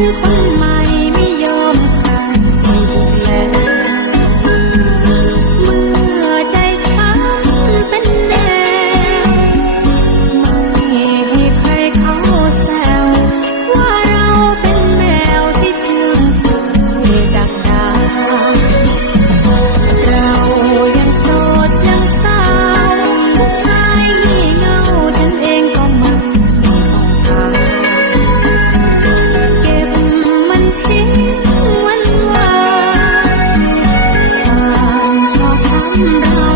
you. 等